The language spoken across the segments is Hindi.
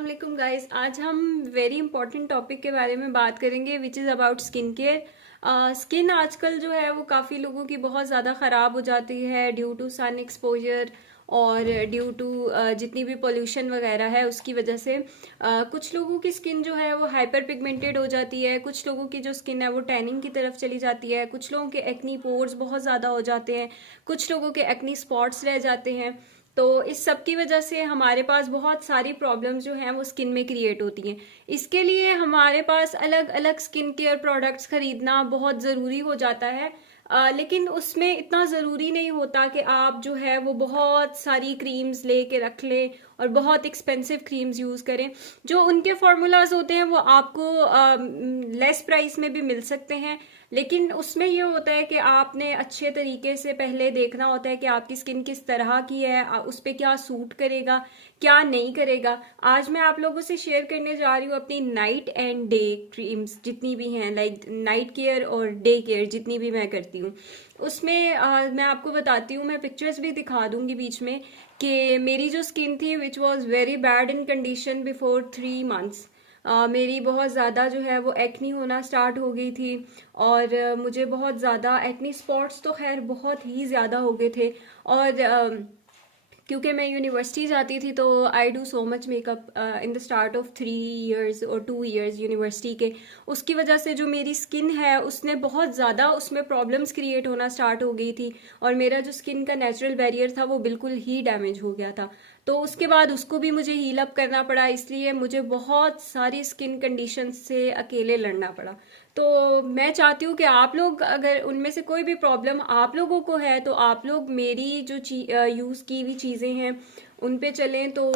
वालेकुम गाइस। आज हम वेरी इंपॉर्टेंट टॉपिक के बारे में बात करेंगे which is about skin care. Skin आजकल जो है वो काफ़ी लोगों की बहुत ज़्यादा ख़राब हो जाती है ड्यू टू सन एक्सपोजर और ड्यू टू जितनी भी पोल्यूशन वगैरह है उसकी वजह से। कुछ लोगों की स्किन जो है वो हाइपर पिगमेंटेड हो जाती है, कुछ लोगों की जो स्किन है वो टैनिंग की तरफ चली जाती है, कुछ लोगों के एक्नी पोर्स बहुत ज़्यादा हो जाते हैं, कुछ लोगों के एक्नी स्पॉट्स रह जाते हैं। तो इस सब की वजह से हमारे पास बहुत सारी प्रॉब्लम्स जो हैं वो स्किन में क्रिएट होती हैं। इसके लिए हमारे पास अलग अलग स्किन केयर प्रोडक्ट्स खरीदना बहुत ज़रूरी हो जाता है। लेकिन उसमें इतना ज़रूरी नहीं होता कि आप जो है वो बहुत सारी क्रीम्स लेके रख लें और बहुत एक्सपेंसिव क्रीम्स यूज़ करें। जो उनके फार्मूलाज होते हैं वो आपको लेस प्राइस में भी मिल सकते हैं, लेकिन उसमें ये होता है कि आपने अच्छे तरीके से पहले देखना होता है कि आपकी स्किन किस तरह की है, उस पर क्या सूट करेगा क्या नहीं करेगा। आज मैं आप लोगों से शेयर करने जा रही हूँ अपनी नाइट एंड डे क्रीम्स जितनी भी हैं, लाइक नाइट केयर और डे केयर जितनी भी मैं करती हूँ उसमें मैं आपको बताती हूँ। मैं पिक्चर्स भी दिखा दूंगी बीच में कि मेरी जो स्किन थी which was very bad in condition before 3 months. मेरी बहुत ज़्यादा जो है वो एक्नी होना स्टार्ट हो गई थी और मुझे बहुत ज़्यादा एक्नी स्पॉट्स तो खैर बहुत ही ज़्यादा हो गए थे। और क्योंकि मैं यूनिवर्सिटी जाती थी तो I do so much makeup in the start of 3 years और 2 इयर्स यूनिवर्सिटी के। उसकी वजह से जो मेरी स्किन है उसने बहुत ज़्यादा उसमें प्रॉब्लम्स क्रिएट होना स्टार्ट हो गई थी और मेरा जो स्किन का नेचुरल बैरियर था वो बिल्कुल ही डैमेज हो गया था। तो उसके बाद उसको भी मुझे हील अप करना पड़ा, इसलिए मुझे बहुत सारी स्किन कंडीशन से अकेले लड़ना पड़ा। तो मैं चाहती हूँ कि आप लोग अगर उनमें से कोई भी प्रॉब्लम आप लोगों को है तो आप लोग मेरी जो यूज़ की हुई चीज़ें हैं उन पे चलें तो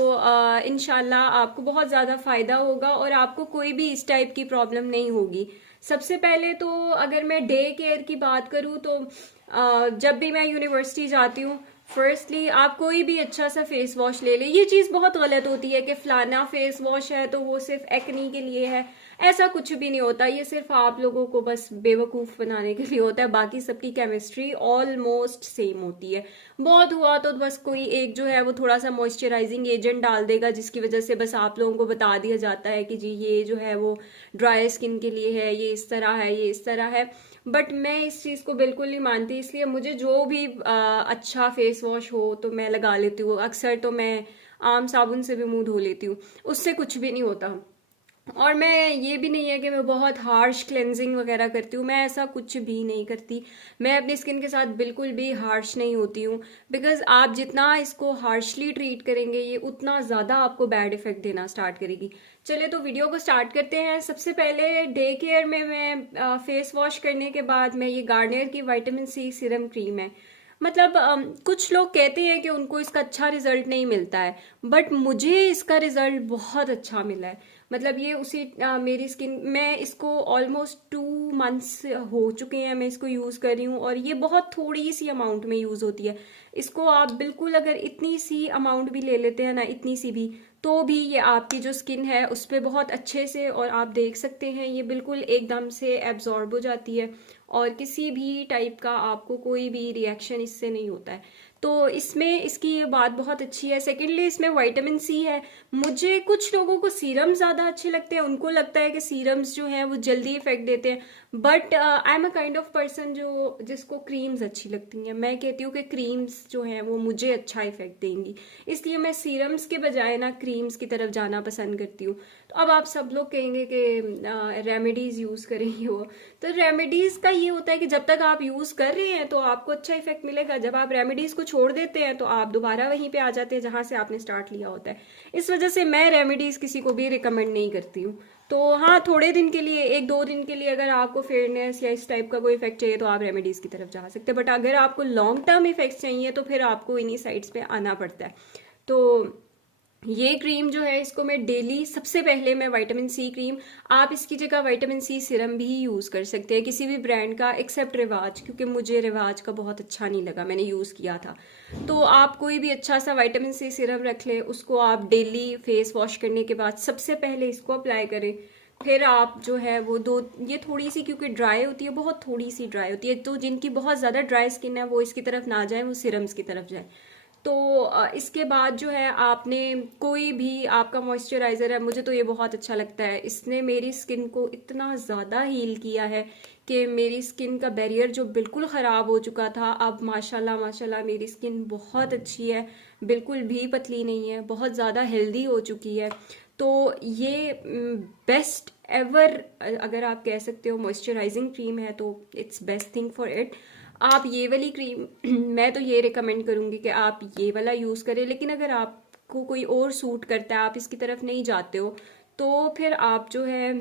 इंशाल्लाह आपको बहुत ज़्यादा फ़ायदा होगा और आपको कोई भी इस टाइप की प्रॉब्लम नहीं होगी। सबसे पहले तो अगर मैं डे केयर की बात करूँ तो जब भी मैं यूनिवर्सिटी जाती हूँ, फर्स्टली आप कोई भी अच्छा सा फेस वॉश ले लें। ये चीज़ बहुत गलत होती है कि फलाना फेस वॉश है तो वो सिर्फ एक्नी के लिए है। ऐसा कुछ भी नहीं होता, ये सिर्फ आप लोगों को बस बेवकूफ़ बनाने के लिए होता है। बाकी सबकी केमिस्ट्री ऑलमोस्ट सेम होती है। बहुत हुआ तो बस कोई एक जो है वो थोड़ा सा मॉइस्चराइजिंग एजेंट डाल देगा जिसकी वजह से बस आप लोगों को बता दिया जाता है कि जी ये जो है वो ड्राई स्किन के लिए है, ये इस तरह है, ये इस तरह है। बट मैं इस चीज़ को बिल्कुल नहीं मानती, इसलिए मुझे जो भी अच्छा फेस वॉश हो तो मैं लगा लेती हूँ। अक्सर तो मैं आम साबुन से भी मुंह धो लेती हूँ, उससे कुछ भी नहीं होता। और मैं ये भी नहीं है कि मैं बहुत हार्श क्लेंजिंग वगैरह करती हूँ, मैं ऐसा कुछ भी नहीं करती। मैं अपनी स्किन के साथ बिल्कुल भी हार्श नहीं होती हूँ, बिकॉज आप जितना इसको हार्शली ट्रीट करेंगे ये उतना ज़्यादा आपको बैड इफेक्ट देना स्टार्ट करेगी। चलिए तो वीडियो को स्टार्ट करते हैं। सबसे पहले डे केयर में मैं फेस वॉश करने के बाद मैं ये गार्नियर की विटामिन सी सीरम क्रीम है। मतलब कुछ लोग कहते हैं कि उनको इसका अच्छा रिजल्ट नहीं मिलता है, बट मुझे इसका रिजल्ट बहुत अच्छा मिला है। मतलब ये मेरी स्किन, मैं इसको ऑलमोस्ट 2 मंथ्स हो चुके हैं मैं इसको यूज़ कर रही हूँ और ये बहुत थोड़ी सी अमाउंट में यूज़ होती है। इसको आप बिल्कुल अगर इतनी सी अमाउंट भी ले लेते हैं ना, इतनी सी भी, तो भी ये आपकी जो स्किन है उस पर बहुत अच्छे से, और आप देख सकते हैं ये बिल्कुल एकदम से एब्जॉर्ब हो जाती है और किसी भी टाइप का आपको कोई भी रिएक्शन इससे नहीं होता है। तो इसमें इसकी ये बात बहुत अच्छी है। सेकेंडली इसमें विटामिन सी है। मुझे कुछ लोगों को सीरम ज़्यादा अच्छे लगते हैं, उनको लगता है कि सीरम्स जो हैं वो जल्दी इफेक्ट देते हैं, but I am a kind of person जो जिसको क्रीम्स अच्छी लगती हैं। मैं कहती हूँ कि क्रीम्स जो हैं वो मुझे अच्छा इफेक्ट देंगी, इसलिए मैं सीरम्स के बजाय ना क्रीम्स की तरफ जाना पसंद करती हूँ। तो अब आप सब लोग कहेंगे कि रेमेडीज़ यूज़ करेंगे वो, तो रेमेडीज़ का ये होता है कि जब तक आप यूज़ कर रहे हैं तो आपको अच्छा इफेक्ट मिलेगा, जब आप रेमेडीज़ को छोड़ देते हैं तो आप दोबारा वहीं पे आ जाते हैं जहाँ से आपने स्टार्ट लिया होता है। इस वजह से मैं रेमेडीज़ किसी को भी रिकमेंड नहीं करती हूँ। तो हाँ, थोड़े दिन के लिए, 1-2 दिन के लिए अगर आपको फेयरनेस या इस टाइप का कोई इफेक्ट चाहिए तो आप रेमेडीज़ की तरफ जा सकते हैं, बट अगर आपको लॉन्ग टर्म इफेक्ट्स चाहिए तो फिर आपको इन्हीं साइड्स पे आना पड़ता है। तो ये क्रीम जो है इसको मैं डेली, सबसे पहले मैं विटामिन सी क्रीम, आप इसकी जगह विटामिन सी सिरम भी यूज़ कर सकते हैं किसी भी ब्रांड का एक्सेप्ट रिवाज, क्योंकि मुझे रिवाज का बहुत अच्छा नहीं लगा, मैंने यूज़ किया था। तो आप कोई भी अच्छा सा विटामिन सी सिरम रख लें, उसको आप डेली फेस वॉश करने के बाद सबसे पहले इसको अप्लाई करें। फिर आप जो है वो दो, ये थोड़ी सी क्योंकि ड्राई होती है, बहुत थोड़ी सी ड्राई होती है, तो जिनकी बहुत ज़्यादा ड्राई स्किन है वो इसकी तरफ ना जाए, वो सिरम्स की तरफ जाए। तो इसके बाद जो है आपने कोई भी आपका मॉइस्चराइज़र है, मुझे तो ये बहुत अच्छा लगता है, इसने मेरी स्किन को इतना ज़्यादा हील किया है कि मेरी स्किन का बैरियर जो बिल्कुल ख़राब हो चुका था, अब माशाल्लाह माशाल्लाह मेरी स्किन बहुत अच्छी है, बिल्कुल भी पतली नहीं है, बहुत ज़्यादा हेल्दी हो चुकी है। तो ये बेस्ट एवर अगर आप कह सकते हो मॉइस्चराइजिंग क्रीम है तो it's best thing for it. आप ये वाली क्रीम मैं तो ये रिकमेंड करूँगी कि आप ये वाला यूज़ करें, लेकिन अगर आपको कोई और सूट करता है, आप इसकी तरफ नहीं जाते हो, तो फिर आप जो है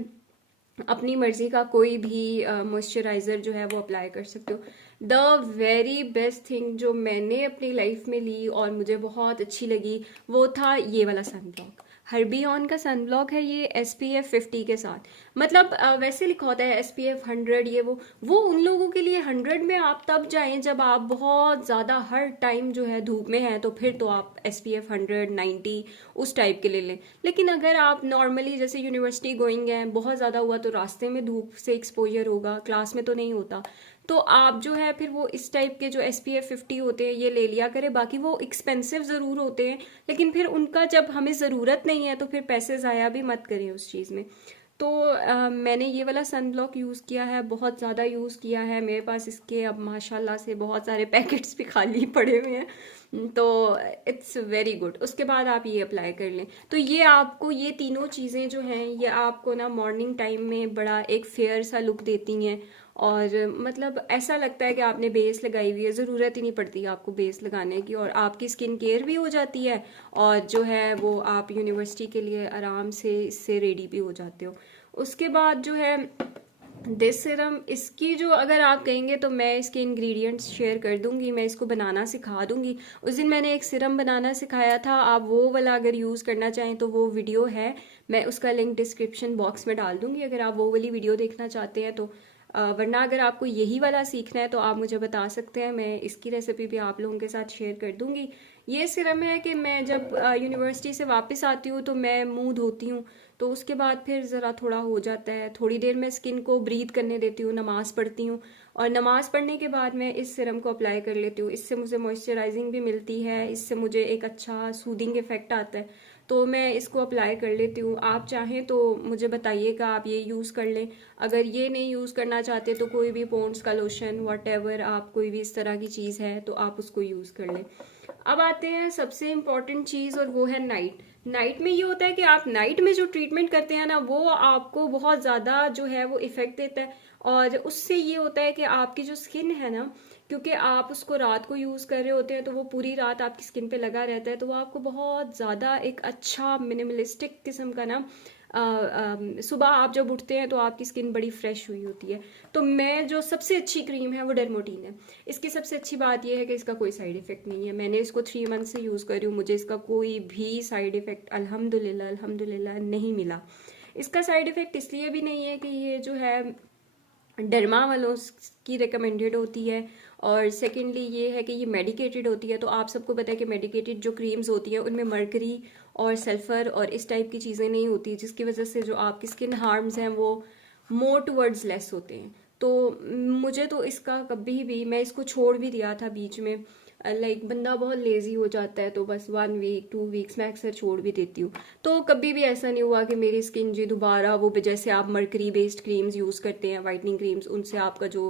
अपनी मर्जी का कोई भी मॉइस्चराइज़र जो है वो अप्लाई कर सकते हो। द वेरी बेस्ट थिंग जो मैंने अपनी लाइफ में ली और मुझे बहुत अच्छी लगी वो था ये वाला सन ब्लॉक। हर्बियन का सन ब्लॉक है ये SPF 50 के साथ। मतलब वैसे लिखा होता है SPF 100, ये वो उन लोगों के लिए 100 में आप तब जाएं जब आप बहुत ज़्यादा हर टाइम जो है धूप में हैं, तो फिर तो आप SPF 100 90 उस टाइप के ले लें। लेकिन अगर आप नॉर्मली जैसे यूनिवर्सिटी गोइंग हैं, बहुत ज़्यादा हुआ तो रास्ते में धूप से एक्सपोजर होगा, क्लास में तो नहीं होता, तो आप जो है फिर वो इस टाइप के जो SPF 50 होते हैं ये ले लिया करें। बाकी वो एक्सपेंसिव ज़रूर होते हैं, लेकिन फिर उनका जब हमें ज़रूरत नहीं है तो फिर पैसे ज़ाया भी मत करें उस चीज़ में। तो मैंने ये वाला सन ब्लॉक यूज़ किया है, बहुत ज़्यादा यूज़ किया है, मेरे पास इसके अब माशाल्लाह से बहुत सारे पैकेट्स भी खाली पड़े हुए हैं, तो इट्स वेरी गुड। उसके बाद आप ये अप्लाई कर लें, तो ये आपको ये तीनों चीज़ें जो हैं ये आपको ना मॉर्निंग टाइम में बड़ा एक फेयर सा लुक देती हैं, और मतलब ऐसा लगता है कि आपने बेस लगाई हुई है, ज़रूरत ही नहीं पड़ती आपको बेस लगाने की, और आपकी स्किन केयर भी हो जाती है, और जो है वो आप यूनिवर्सिटी के लिए आराम से इससे रेडी भी हो जाते हो। उसके बाद जो है दिस सिरम, इसकी जो अगर आप कहेंगे तो मैं इसके इंग्रेडिएंट्स शेयर कर दूंगी, मैं इसको बनाना सिखा दूंगी। उस दिन मैंने एक सिरम बनाना सिखाया था, आप वो वाला अगर यूज़ करना चाहें तो वो वीडियो है, मैं उसका लिंक डिस्क्रिप्शन बॉक्स में डाल दूंगी अगर आप वो वाली वीडियो देखना चाहते हैं तो। वरना अगर आपको यही वाला सीखना है तो आप मुझे बता सकते हैं, मैं इसकी रेसिपी भी आप लोगों के साथ शेयर कर दूंगी। ये सिरम है कि मैं जब यूनिवर्सिटी से वापस आती हूँ तो मैं मुंह धोती हूँ, तो उसके बाद फिर ज़रा थोड़ा हो जाता है, थोड़ी देर मैं स्किन को ब्रीथ करने देती हूँ, नमाज पढ़ती हूँ, और नमाज पढ़ने के बाद मैं इस सिरम को अप्लाई कर लेती हूँ। इससे मुझे मॉइस्चराइजिंग भी मिलती है, इससे मुझे एक अच्छा सूदिंग इफेक्ट आता है, तो मैं इसको अप्लाई कर लेती हूँ। आप चाहें तो मुझे बताइएगा, आप ये यूज़ कर लें। अगर ये नहीं यूज़ करना चाहते तो कोई भी पॉन्ड्स का लोशन वट आप कोई भी इस तरह की चीज़ है तो आप उसको यूज़ कर लें। अब आते हैं सबसे इम्पॉर्टेंट चीज़, और वो है नाइट। नाइट में ये होता है कि आप नाइट में जो ट्रीटमेंट करते हैं ना वो आपको बहुत ज़्यादा जो है वो इफेक्ट देता है, और उससे ये होता है कि आपकी जो स्किन है ना, क्योंकि आप उसको रात को यूज़ कर रहे होते हैं तो वो पूरी रात आपकी स्किन पे लगा रहता है, तो वो आपको बहुत ज़्यादा एक अच्छा मिनिमलिस्टिक किस्म का ना सुबह आप जब उठते हैं तो आपकी स्किन बड़ी फ्रेश हुई होती है। तो मैं जो सबसे अच्छी क्रीम है वो डर्मोटीन है। इसकी सबसे अच्छी बात यह है कि इसका कोई साइड इफेक्ट नहीं है, मैंने इसको 3 मंथ से यूज़ कर रही हूँ, मुझे इसका कोई भी साइड इफेक्ट अल्हम्दुलिल्लाह अल्हम्दुलिल्लाह नहीं मिला। इसका साइड इफेक्ट इसलिए भी नहीं है कि ये जो है डर्मा वालों की रिकमेंडेड होती है, और सेकेंडली ये है कि ये मेडिकेटेड होती है। तो आप सबको पता है कि मेडिकेटेड जो क्रीम्स होती हैं उनमें मर्करी और सल्फर और इस टाइप की चीज़ें नहीं होती, जिसकी वजह से जो आपकी स्किन हार्म्स हैं वो मोर टूवर्ड्स लेस होते हैं। तो मुझे तो इसका कभी भी, मैं इसको छोड़ भी दिया था बीच में, लाइक बंदा बहुत लेजी हो जाता है तो बस 1 वीक 2 वीक्स मैं अक्सर छोड़ भी देती हूँ, तो कभी भी ऐसा नहीं हुआ कि मेरी स्किन जी दोबारा वो जैसे आप मर्करी बेस्ड क्रीम्स यूज़ करते हैं, वाइटनिंग क्रीम्स, उनसे आपका जो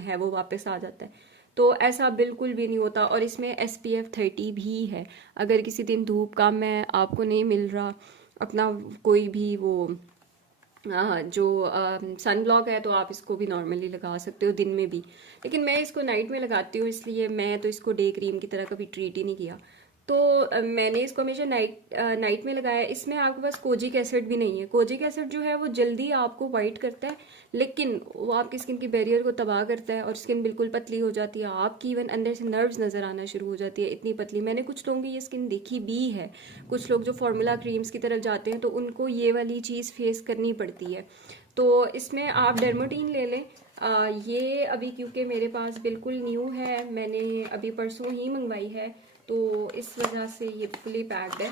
है वो वापस आ जाता है, तो ऐसा बिल्कुल भी नहीं होता। और इसमें SPF 30 भी है, अगर किसी दिन धूप कम है, आपको नहीं मिल रहा अपना कोई भी वो जो सन ब्लॉक है, तो आप इसको भी नॉर्मली लगा सकते हो दिन में भी, लेकिन मैं इसको नाइट में लगाती हूँ, इसलिए मैं तो इसको डे क्रीम की तरह कभी ट्रीट ही नहीं किया। तो मैंने इसको हमेशा नाइट में लगाया। इसमें आपके पास कोजिक एसिड भी नहीं है, कोजिक एसिड जो है वो जल्दी आपको वाइट करता है, लेकिन वो आपकी स्किन की बैरियर को तबाह करता है और स्किन बिल्कुल पतली हो जाती है, आपकी इवन अंदर से नर्व्स नज़र आना शुरू हो जाती है, इतनी पतली। मैंने कुछ लोगों की ये स्किन देखी भी है, कुछ लोग जो फार्मूला क्रीम्स की तरफ जाते हैं तो उनको ये वाली चीज़ फेस करनी पड़ती है। तो इसमें आप डर्मोटीन ले लें। ये अभी क्योंकि मेरे पास बिल्कुल न्यू है, मैंने अभी परसों ही मंगवाई है, तो इस वजह से ये फुली पैक्ड है।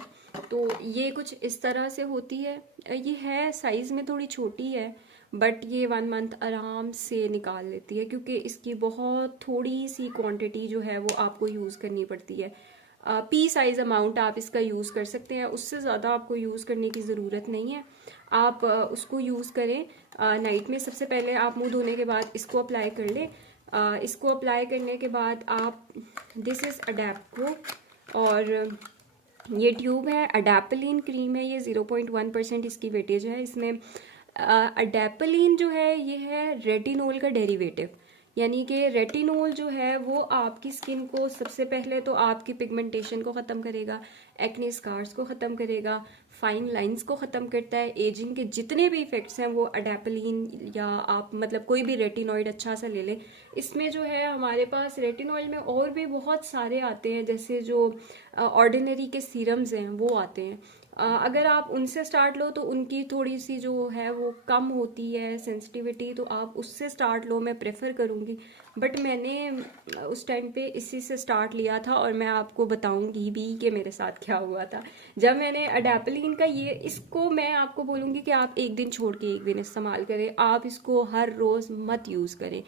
तो ये कुछ इस तरह से होती है, ये है साइज़ में थोड़ी छोटी है, बट ये 1 मंथ आराम से निकाल लेती है, क्योंकि इसकी बहुत थोड़ी सी क्वांटिटी जो है वो आपको यूज़ करनी पड़ती है। पी साइज अमाउंट आप इसका यूज़ कर सकते हैं, उससे ज़्यादा आपको यूज़ करने की ज़रूरत नहीं है। आप उसको यूज़ करें नाइट में। सबसे पहले आप मुंह धोने के बाद इसको अप्लाई कर लें। इसको अप्लाई करने के बाद आप, दिस इज़ अडेप्को, और ये ट्यूब है, अडेपलिन क्रीम है, ये 0.1% इसकी वेटेज है। इसमें अडेपलिन जो है ये है रेटिनोल का डेरिवेटिव, यानी कि रेटिनोल जो है वो आपकी स्किन को सबसे पहले तो आपकी पिगमेंटेशन को ख़त्म करेगा, एक्ने स्कार्स को ख़त्म करेगा, फाइन लाइंस को ख़त्म करता है, एजिंग के जितने भी इफ़ेक्ट्स हैं वो अडेपलिन, या आप मतलब कोई भी रेटिनॉइड अच्छा सा ले लें। इसमें जो है हमारे पास रेटिनॉइड में और भी बहुत सारे आते हैं, जैसे जो ऑर्डिनरी के सीरम्स हैं वो आते हैं। अगर आप उनसे स्टार्ट लो तो उनकी थोड़ी सी जो है वो कम होती है सेंसिटिविटी, तो आप उससे स्टार्ट लो, मैं प्रेफर करूँगी। बट मैंने उस टाइम पे इसी से स्टार्ट लिया था, और मैं आपको बताऊंगी भी कि मेरे साथ क्या हुआ था जब मैंने अडेपलिन का ये, इसको मैं आपको बोलूँगी कि आप एक दिन छोड़ के एक दिन इस्तेमाल करें, आप इसको हर रोज़ मत यूज़ करें।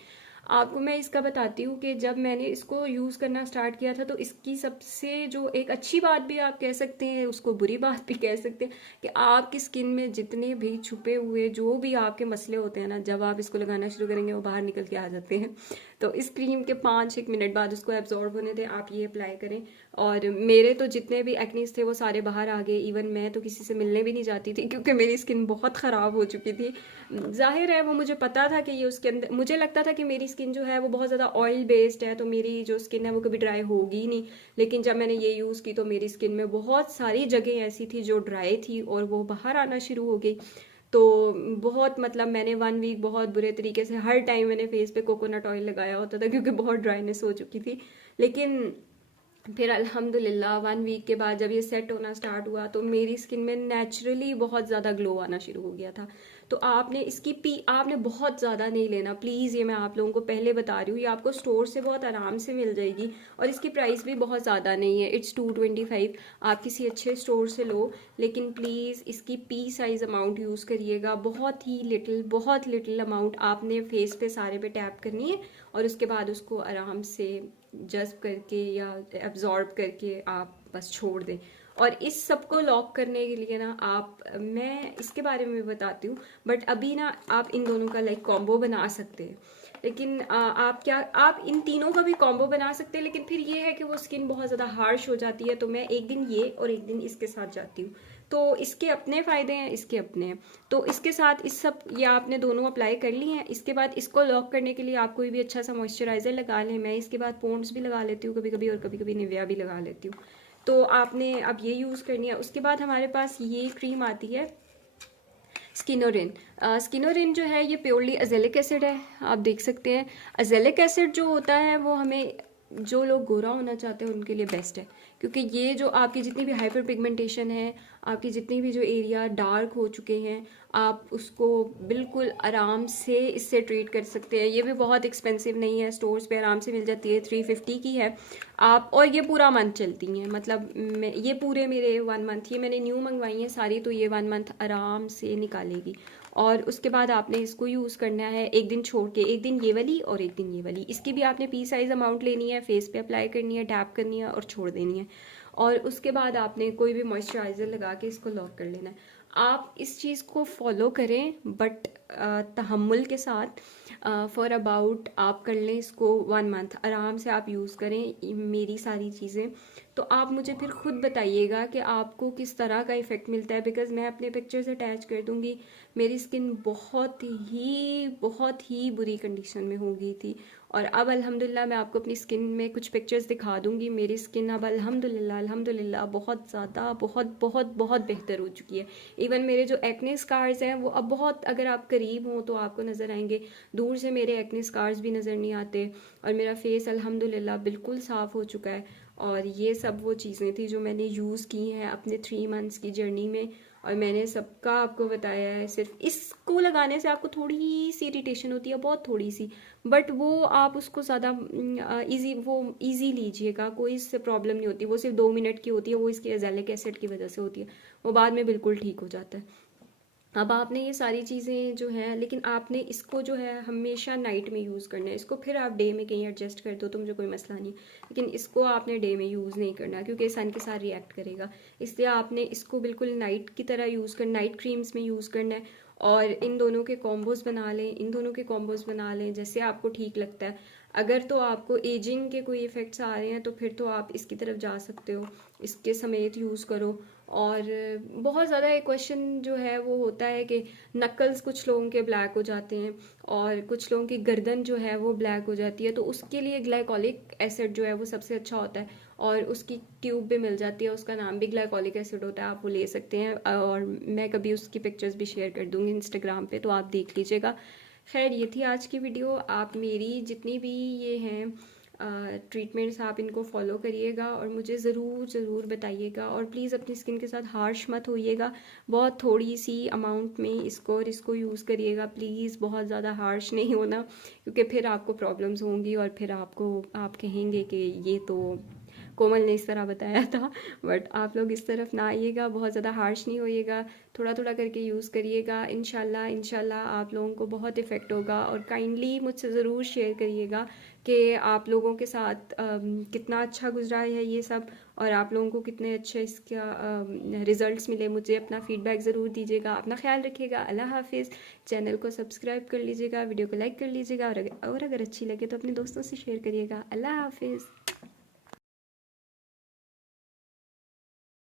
आपको मैं इसका बताती हूँ कि जब मैंने इसको यूज़ करना स्टार्ट किया था तो इसकी सबसे जो एक अच्छी बात भी आप कह सकते हैं, उसको बुरी बात भी कह सकते हैं, कि आपकी स्किन में जितने भी छुपे हुए जो भी आपके मसले होते हैं ना, जब आप इसको लगाना शुरू करेंगे वो बाहर निकल के आ जाते हैं। तो इस क्रीम के 5-1 मिनट बाद उसको एब्जॉर्ब होने दें, आप ये अप्लाई करें। और मेरे तो जितने भी एक्नीज थे वो सारे बाहर आ गए, इवन मैं तो किसी से मिलने भी नहीं जाती थी क्योंकि मेरी स्किन बहुत ख़राब हो चुकी थी। जाहिर है वो मुझे पता था कि ये उसके अंदर, मुझे लगता था कि मेरी स्किन जो है वो बहुत ज़्यादा ऑयल बेस्ड है, तो मेरी जो स्किन है वो कभी ड्राई होगी ही नहीं। लेकिन जब मैंने ये यूज़ की तो मेरी स्किन में बहुत सारी जगह ऐसी थी जो ड्राई थी और वो बाहर आना शुरू हो गई। तो बहुत मतलब मैंने 1 वीक बहुत बुरे तरीके से हर टाइम मैंने फेस पे कोकोनट ऑयल लगाया होता था क्योंकि बहुत ड्राइनेस हो चुकी थी। लेकिन फिर अल्हम्दुलिल्लाह 1 वीक के बाद जब ये सेट होना स्टार्ट हुआ तो मेरी स्किन में नेचुरली बहुत ज़्यादा ग्लो आना शुरू हो गया था। तो आपने इसकी आपने बहुत ज़्यादा नहीं लेना प्लीज़, ये मैं आप लोगों को पहले बता रही हूँ। ये आपको स्टोर से बहुत आराम से मिल जाएगी और इसकी प्राइस भी बहुत ज़्यादा नहीं है, इट्स 225। आप किसी अच्छे स्टोर से लो, लेकिन प्लीज़ इसकी पी साइज़ अमाउंट यूज़ करिएगा, बहुत लिटिल अमाउंट आपने फेस पे सारे पे टैप करनी है और उसके बाद उसको आराम से जज्ब करके या एब्जॉर्ब करके आप बस छोड़ दें। और इस सब को लॉक करने के लिए ना आप, मैं इसके बारे में भी बताती हूँ, बट अभी ना आप इन दोनों का लाइक कॉम्बो बना सकते हैं। लेकिन आप इन तीनों का भी कॉम्बो बना सकते हैं, लेकिन फिर ये है कि वो स्किन बहुत ज़्यादा हार्श हो जाती है। तो मैं एक दिन ये और एक दिन इसके साथ जाती हूँ, तो इसके अपने फ़ायदे हैं, इसके अपने हैं। तो इसके साथ इस सब, ये आपने दोनों अप्लाई कर ली हैं। इसके बाद इसको लॉक करने के लिए आप कोई भी अच्छा सा मॉइस्चराइज़र लगा लें। मैं इसके बाद पॉन्ड्स भी लगा लेती हूँ कभी कभी, और कभी कभी निविया भी लगा लेती हूँ। तो आपने अब ये यूज़ करनी है। उसके बाद हमारे पास ये क्रीम आती है स्किनोरिन। स्किनोरिन जो है ये प्योरली अजेलिक एसिड है, आप देख सकते हैं। अजेलिक एसिड जो होता है वो हमें, जो लोग गोरा होना चाहते हैं उनके लिए बेस्ट है, क्योंकि ये जो आपकी जितनी भी हाइपर पिगमेंटेशन है, आपकी जितनी भी जो एरिया डार्क हो चुके हैं, आप उसको बिल्कुल आराम से इससे ट्रीट कर सकते हैं। ये भी बहुत एक्सपेंसिव नहीं है, स्टोर्स पे आराम से मिल जाती है, 350 की है आप। और ये पूरा मंथ चलती हैं, मतलब ये पूरे मेरे 1 मंथ, ये मैंने न्यू मंगवाई हैं सारी, तो ये 1 मंथ आराम से निकालेगी। और उसके बाद आपने इसको यूज़ करना है एक दिन छोड़ के, एक दिन ये वाली और एक दिन ये वाली। इसकी भी आपने पी साइज़ अमाउंट लेनी है, फेस पे अप्लाई करनी है, टैप करनी है और छोड़ देनी है। और उसके बाद आपने कोई भी मॉइस्चराइज़र लगा के इसको लॉक कर लेना है। आप इस चीज़ को फॉलो करें, बट तहम्मुल के साथ। फॉर अबाउट आप कर लें इसको 1 मंथ, आराम से आप यूज़ करें मेरी सारी चीज़ें। तो आप मुझे फिर खुद बताइएगा कि आपको किस तरह का इफ़ेक्ट मिलता है, बिकॉज़ मैं अपने पिक्चर्स अटैच कर दूँगी। मेरी स्किन बहुत ही बुरी कंडीशन में हो गई थी, और अब अल्हम्दुलिल्लाह मैं आपको अपनी स्किन में कुछ पिक्चर्स दिखा दूँगी। मेरी स्किन अब अल्हम्दुलिल्लाह बहुत ज़्यादा बहुत बेहतर हो चुकी है। इवन मेरे जो एक्ने स्कार्स हैं वो अब बहुत, अगर आप करीब हों तो आपको नज़र आएंगे, दूर से मेरे एक्ने स्कार्स भी नज़र नहीं आते, और मेरा फेस अल्हम्दुलिल्लाह बिल्कुल साफ़ हो चुका है। और ये सब वो चीज़ें थी जो मैंने यूज़ की हैं अपने 3 मंथ्स की जर्नी में, और मैंने सबका आपको बताया है। सिर्फ इसको लगाने से आपको थोड़ी सी इरिटेशन होती है, बहुत थोड़ी सी, बट वो आप उसको ज़्यादा ईजी लीजिएगा, कोई इससे प्रॉब्लम नहीं होती। वो सिर्फ 2 मिनट की होती है, वो इसके एजेलिक एसिड की वजह से होती है, वो बाद में बिल्कुल ठीक हो जाता है। अब आपने ये सारी चीज़ें जो हैं, लेकिन आपने इसको जो है हमेशा नाइट में यूज़ करना है। इसको फिर आप डे में कहीं एडजस्ट कर दो तो मुझे कोई मसला नहीं, लेकिन इसको आपने डे में यूज़ नहीं करना क्योंकि सन के साथ रिएक्ट करेगा। इसलिए आपने इसको बिल्कुल नाइट की तरह यूज़ करना, नाइट क्रीम्स में यूज़ करना है। और इन दोनों के कॉम्बोज बना लें, इन दोनों के कॉम्बोज बना लें जैसे आपको ठीक लगता है। अगर तो आपको एजिंग के कोई इफ़ेक्ट्स आ रहे हैं तो फिर तो आप इसकी तरफ जा सकते हो, इसके समेत यूज़ करो। और बहुत ज़्यादा एक क्वेश्चन जो है वो होता है कि नकल्स कुछ लोगों के ब्लैक हो जाते हैं और कुछ लोगों की गर्दन जो है वो ब्लैक हो जाती है, तो उसके लिए ग्लाइकोलिक एसिड जो है वो सबसे अच्छा होता है। और उसकी ट्यूब भी मिल जाती है, उसका नाम भी ग्लाइकोलिक एसिड होता है, आप वो ले सकते हैं। और मैं कभी उसकी पिक्चर्स भी शेयर कर दूँगी इंस्टाग्राम पे, तो आप देख लीजिएगा। खैर ये थी आज की वीडियो। आप मेरी जितनी भी ये हैं ट्रीटमेंट्स आप इनको फॉलो करिएगा और मुझे ज़रूर ज़रूर बताइएगा। और प्लीज़ अपनी स्किन के साथ हार्श मत होइएगा, बहुत थोड़ी सी अमाउंट में इसको और इसको यूज़ करिएगा प्लीज़, बहुत ज़्यादा हार्श नहीं होना, क्योंकि फिर आपको प्रॉब्लम्स होंगी और फिर आप कहेंगे कि ये तो कोमल ने इस तरह बताया था। बट आप लोग इस तरफ ना आइएगा, बहुत ज़्यादा हार्श नहीं होइएगा, थोड़ा थोड़ा करके यूज़ करिएगा। इंशाल्लाह इंशाल्लाह आप लोगों को बहुत इफ़ेक्ट होगा। और काइंडली मुझसे ज़रूर शेयर करिएगा कि आप लोगों के साथ कितना अच्छा गुजरा है ये सब, और आप लोगों को कितने अच्छे इसका रिज़ल्ट्स मिले। मुझे अपना फ़ीडबैक ज़रूर दीजिएगा। अपना ख्याल रखिएगा। अल्लाह हाफिज़। चैनल को सब्सक्राइब कर लीजिएगा, वीडियो को लाइक कर लीजिएगा, और अगर अच्छी लगे तो अपने दोस्तों से शेयर करिएगा। अल्लाह हाफिज़।